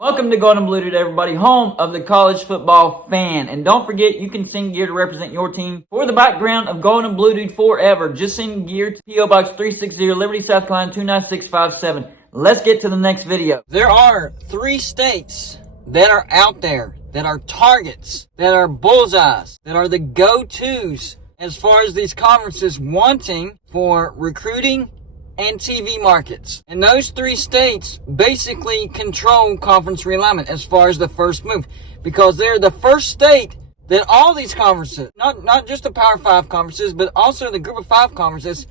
Welcome to Golden Blue Dude, everybody, home of the college football fan. And don't forget, you can send gear to represent your team for the background of Golden Blue Dude forever. Just send gear to P.O. Box 360, Liberty, South Carolina 29657. Let's get to the next video. There are 3 states that are out there, that are targets, that are bullseyes, that are the go-tos as far as these conferences wanting for recruiting and TV markets. And those 3 states basically control Conference Realignment as far as the first move, because they're the first state that all these conferences, not just the Power 5 conferences, but also the Group of 5 conferences,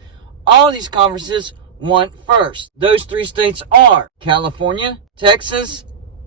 all these conferences want first. Those 3 states are California, Texas,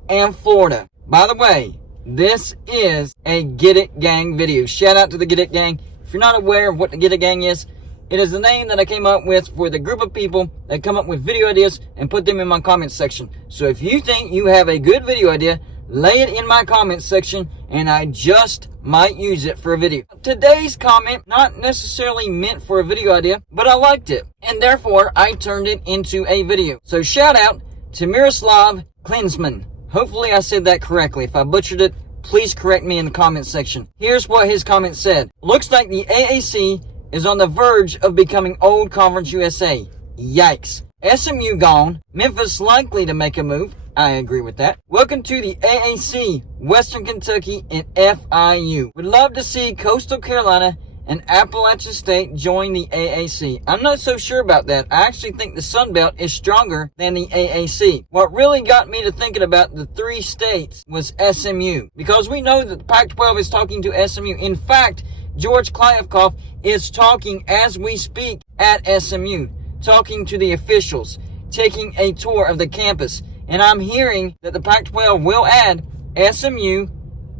and Florida. By the way, this is a Get It Gang video. Shout out to the Get It Gang. If you're not aware of what the Get It Gang is, it is the name that I came up with for the group of people that come up with video ideas and put them in my comments section. So if you think you have a good video idea, lay it in my comments section and I just might use it for a video. Today's comment, not necessarily meant for a video idea, but I liked it, and therefore I turned it into a video. So shout out to Miroslav Klinsman. Hopefully I said that correctly. If I butchered it, please correct me in the comments section. Here's what his comment said. Looks like the AAC is on the verge of becoming old Conference USA. Yikes. SMU gone. Memphis likely to make a move. I agree with that. Welcome to the AAC, Western Kentucky, and FIU. Would love to see Coastal Carolina and Appalachian State join the AAC. I'm not so sure about that. I actually think the Sun Belt is stronger than the AAC. What really got me to thinking about the 3 states was SMU, because we know that the Pac-12 is talking to SMU. In fact, George Kliavkoff is talking as we speak at SMU, talking to the officials, taking a tour of the campus. And I'm hearing that the Pac-12 will add SMU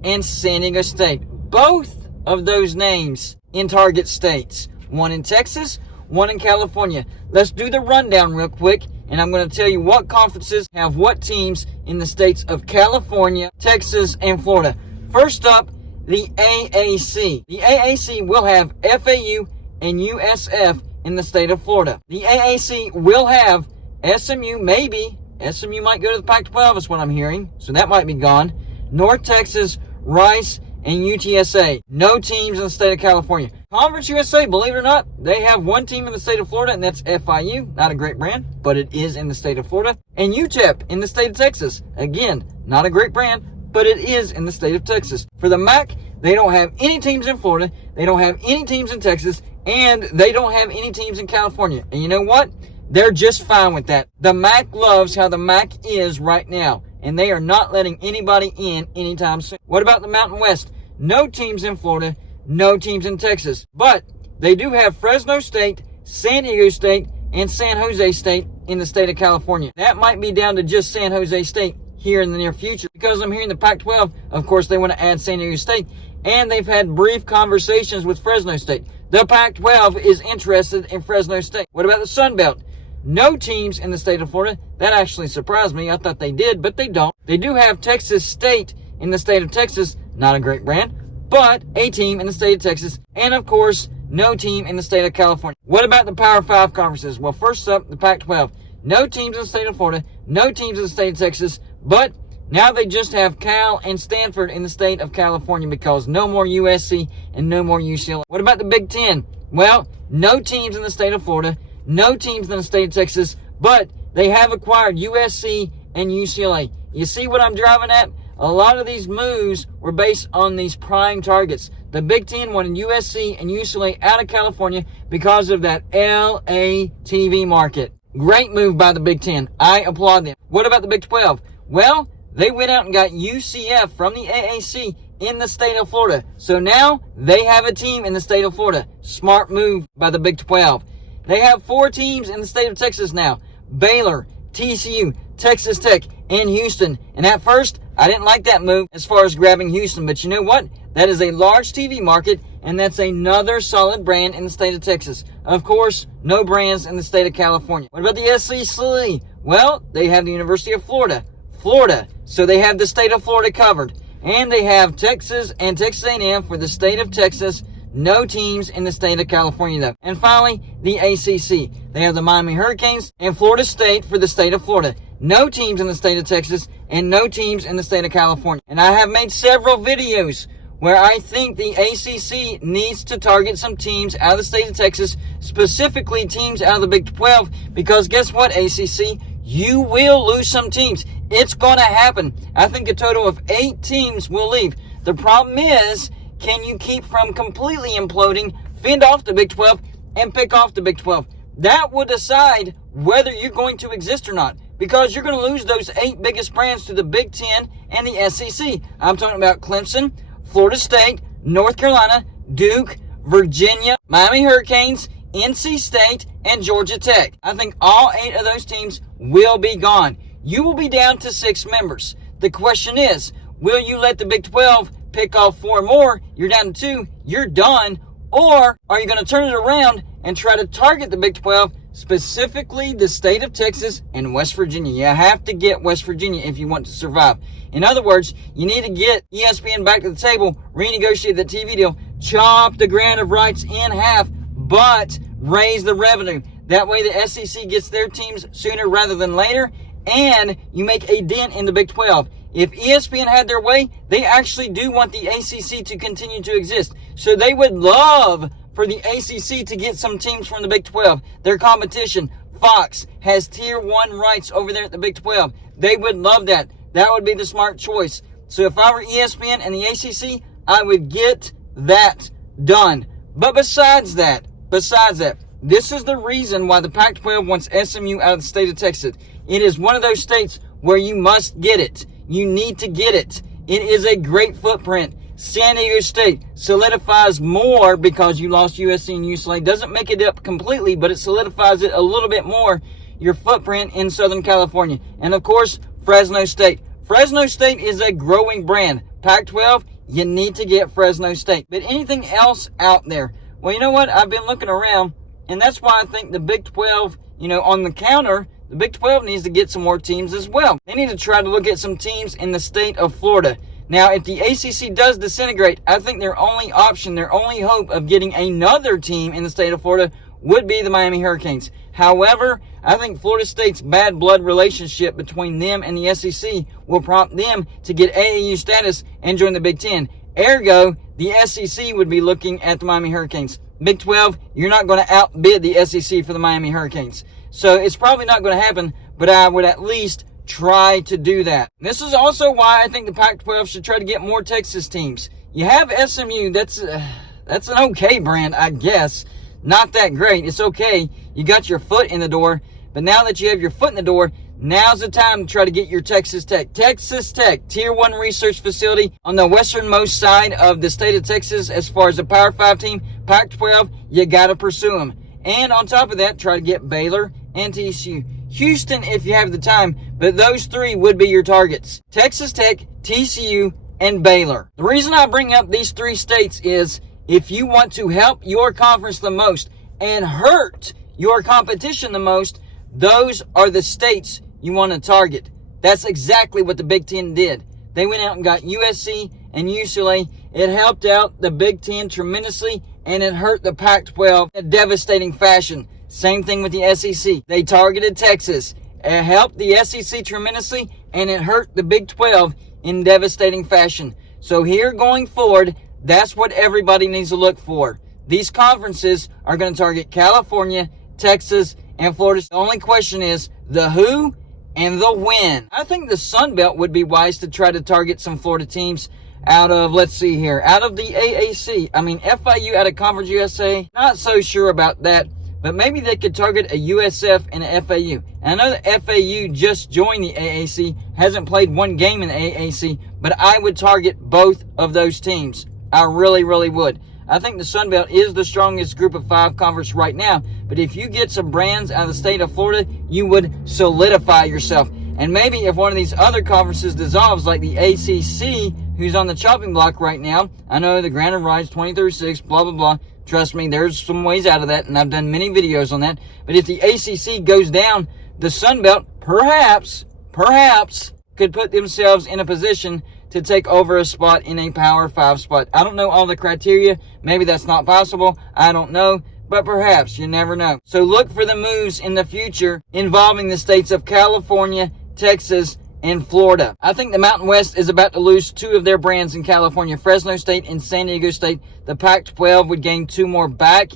and San Diego State. Both of those names in target states. One in Texas, one in California. Let's do the rundown real quick, and I'm going to tell you what conferences have what teams in the states of California, Texas, and Florida. First up, the AAC. The AAC will have FAU and USF in the state of Florida. The AAC will have SMU, maybe. SMU might go to the Pac-12 is what I'm hearing, so that might be gone. North Texas, Rice, and UTSA. No teams in the state of California. Conference USA, believe it or not, they have one team in the state of Florida, and that's FIU. Not a great brand, but it is in the state of Florida. And UTEP in the state of Texas. Again, not a great brand, but it is in the state of Texas. For the MAC, they don't have any teams in Florida, they don't have any teams in Texas, and they don't have any teams in California. And you know what? They're just fine with that. The MAC loves how the MAC is right now, and they are not letting anybody in anytime soon. What about the Mountain West? No teams in Florida, no teams in Texas, but they do have Fresno State, San Diego State, and San Jose State in the state of California. That might be down to just San Jose State here in the near future, because I'm hearing the Pac-12, of course, they want to add San Diego State, and they've had brief conversations with Fresno State. The Pac-12 is interested in Fresno State. What about the Sun Belt? No teams in the state of Florida. That actually surprised me. I thought they did, but they don't. They do have Texas State in the state of Texas. Not a great brand, but a team in the state of Texas. And, of course, no team in the state of California. What about the Power 5 conferences? Well, first up, the Pac-12. No teams in the state of Florida, no teams in the state of Texas, but now they just have Cal and Stanford in the state of California, because no more USC and no more UCLA. What about the Big Ten? Well, no teams in the state of Florida, no teams in the state of Texas, but they have acquired USC and UCLA. You see what I'm driving at? A lot of these moves were based on these prime targets. The Big Ten wanted USC and UCLA out of California because of that LA TV market. Great move by the Big Ten. I applaud them. What about the Big 12? Well, they went out and got UCF from the AAC in the state of Florida. So now they have a team in the state of Florida. Smart move by the Big 12. They have 4 teams in the state of Texas now. Baylor, TCU, Texas Tech, and Houston. And at first, I didn't like that move as far as grabbing Houston. But you know what? That is a large TV market, and that's another solid brand in the state of Texas. Of course, no brands in the state of California. What about the SEC? Well, they have the University of Florida. So they have the state of Florida covered. And they have Texas and Texas A&M for the state of Texas. No teams in the state of California, though. And finally, the ACC. They have the Miami Hurricanes and Florida State for the state of Florida. No teams in the state of Texas. and no teams in the state of California. And I have made several videos where I think the ACC needs to target some teams out of the state of Texas, specifically teams out of the Big 12, because guess what, ACC? You will lose some teams. It's going to happen. I think a total of 8 teams will leave. The problem is, can you keep from completely imploding, fend off the Big 12, and pick off the Big 12? That will decide whether you're going to exist or not, because you're going to lose those 8 biggest brands to the Big 10 and the SEC. I'm talking about Clemson, Florida State, North Carolina, Duke, Virginia, Miami Hurricanes, NC State, and Georgia Tech. I think all 8 of those teams will be gone. You will be down to 6 members. The question is, will you let the Big 12 pick off 4 more? You're down to 2. You're done. Or are you going to turn it around and try to target the Big 12, specifically the state of Texas and West Virginia? You have to get West Virginia if you want to survive. In other words, you need to get ESPN back to the table, renegotiate the TV deal, chop the grant of rights in half, but raise the revenue. That way the SEC gets their teams sooner rather than later, and you make a dent in the Big 12. If ESPN had their way, they actually do want the ACC to continue to exist. So they would love for the ACC to get some teams from the Big 12. Their competition, Fox, has Tier 1 rights over there at the Big 12. They would love that. That would be the smart choice. So if I were ESPN and the ACC, I would get that done. But besides that, this is the reason why the Pac-12 wants SMU out of the state of Texas. It is one of those states where you must get it. You need to get it. It is a great footprint. San Diego State solidifies more because you lost USC and UCLA. Doesn't make it up completely, but it solidifies it a little bit more, your footprint in Southern California. And of course, Fresno State. Fresno State is a growing brand. Pac-12, you need to get Fresno State. But anything else out there? Well, you know what? I've been looking around, and that's why I think the Big 12, on the counter, the Big 12 needs to get some more teams as well. They need to try to look at some teams in the state of Florida. Now, if the ACC does disintegrate, I think their only option, their only hope of getting another team in the state of Florida would be the Miami Hurricanes. However, I think Florida State's bad blood relationship between them and the SEC will prompt them to get AAU status and join the Big 10. Ergo, the SEC would be looking at the Miami Hurricanes. Big 12, you're not going to outbid the SEC for the Miami Hurricanes. So it's probably not going to happen, but I would at least try to do that. This is also why I think the Pac-12 should try to get more Texas teams. You have SMU, that's an okay brand, I guess. Not that great. It's okay. You got your foot in the door, but now that you have your foot in the door, now's the time to try to get your Texas Tech. Texas Tech, Tier 1 research facility on the westernmost side of the state of Texas as far as a Power 5 team. Pac-12, you got to pursue them. And on top of that, try to get Baylor and TCU. Houston, if you have the time, but those 3 would be your targets. Texas Tech, TCU, and Baylor. The reason I bring up these 3 states is if you want to help your conference the most and hurt your competition the most, those are the states you want to target. That's exactly what the Big 10 did. They went out and got USC and UCLA. It helped out the Big 10 tremendously, and it hurt the Pac-12 in a devastating fashion. Same thing with the SEC. They targeted Texas. It helped the SEC tremendously, and it hurt the Big 12 in devastating fashion. So here going forward, that's what everybody needs to look for. These conferences are going to target California, Texas, and Florida. The only question is the who and the when. I think the Sun Belt would be wise to try to target some Florida teams out of, out of the AAC. FIU out of Conference USA. Not so sure about that. But maybe they could target a USF and a FAU. And I know that FAU just joined the AAC, hasn't played one game in the AAC, but I would target both of those teams. I really, really would. I think the Sun Belt is the strongest group of 5 conference right now. But if you get some brands out of the state of Florida, you would solidify yourself. And maybe if one of these other conferences dissolves, like the ACC, who's on the chopping block right now, I know the grant of rights, 2036, blah, blah, blah. Trust me, there's some ways out of that, and I've done many videos on that. But if the ACC goes down, the Sun Belt perhaps could put themselves in a position to take over a spot in a Power 5 spot. I don't know all the criteria. Maybe that's not possible. I don't know. But perhaps. You never know. So look for the moves in the future involving the states of California, Texas, and Florida. I think the Mountain West is about to lose 2 of their brands in California, Fresno State and San Diego State. The Pac-12 would gain 2 more back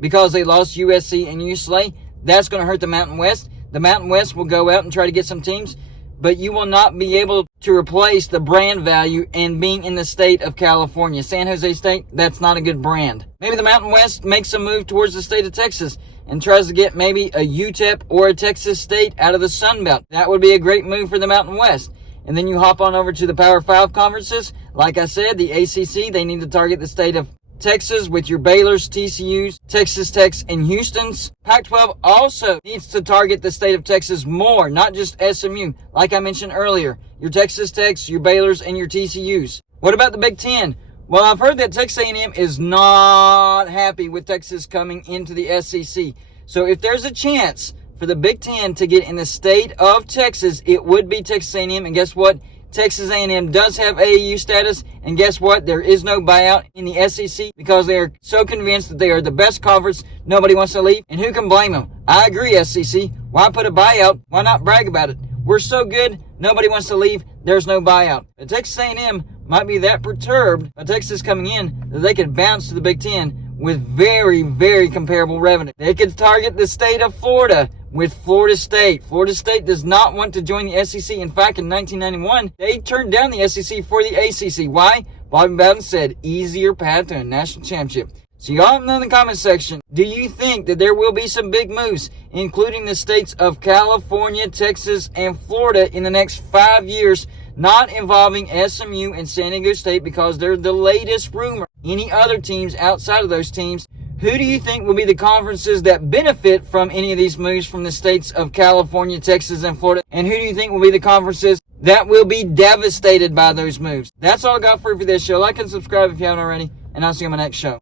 because they lost USC and UCLA. That's going to hurt the Mountain West. The Mountain West will go out and try to get some teams, but you will not be able to replace the brand value and being in the state of California. San Jose State, that's not a good brand. Maybe the Mountain West makes a move towards the state of Texas and tries to get maybe a UTEP or a Texas State out of the Sun Belt. That would be a great move for the Mountain West. And then you hop on over to the Power 5 conferences. Like I said, the ACC, they need to target the state of Texas with your Baylor's, TCU's, Texas Tech's, and Houston's. Pac-12 also needs to target the state of Texas more, not just SMU. Like I mentioned earlier, your Texas Tech's, your Baylor's, and your TCU's. What about the Big Ten? Well, I've heard that Texas A&M is not happy with Texas coming into the SEC. So if there's a chance for the Big Ten to get in the state of Texas, it would be Texas A&M. And guess what? Texas A&M does have AAU status, and guess what? There is no buyout in the SEC because they are so convinced that they are the best conference. Nobody wants to leave, and who can blame them? I agree, SEC. Why put a buyout? Why not brag about it? We're so good, nobody wants to leave. There's no buyout. But Texas A&M might be that perturbed by Texas coming in that they could bounce to the Big Ten with very, very comparable revenue. They could target the state of Florida with Florida State. Florida State does not want to join the SEC. In fact, in 1991, they turned down the SEC for the ACC. Why? Bobby Bowden said, easier path to a national championship. So y'all know in the comment section, do you think that there will be some big moves, including the states of California, Texas, and Florida in the next 5 years, not involving SMU and San Diego State because they're the latest rumor? Any other teams outside of those teams? Who do you think will be the conferences that benefit from any of these moves from the states of California, Texas, and Florida? And who do you think will be the conferences that will be devastated by those moves? That's all I got for you for this show. Like and subscribe if you haven't already, and I'll see you on my next show.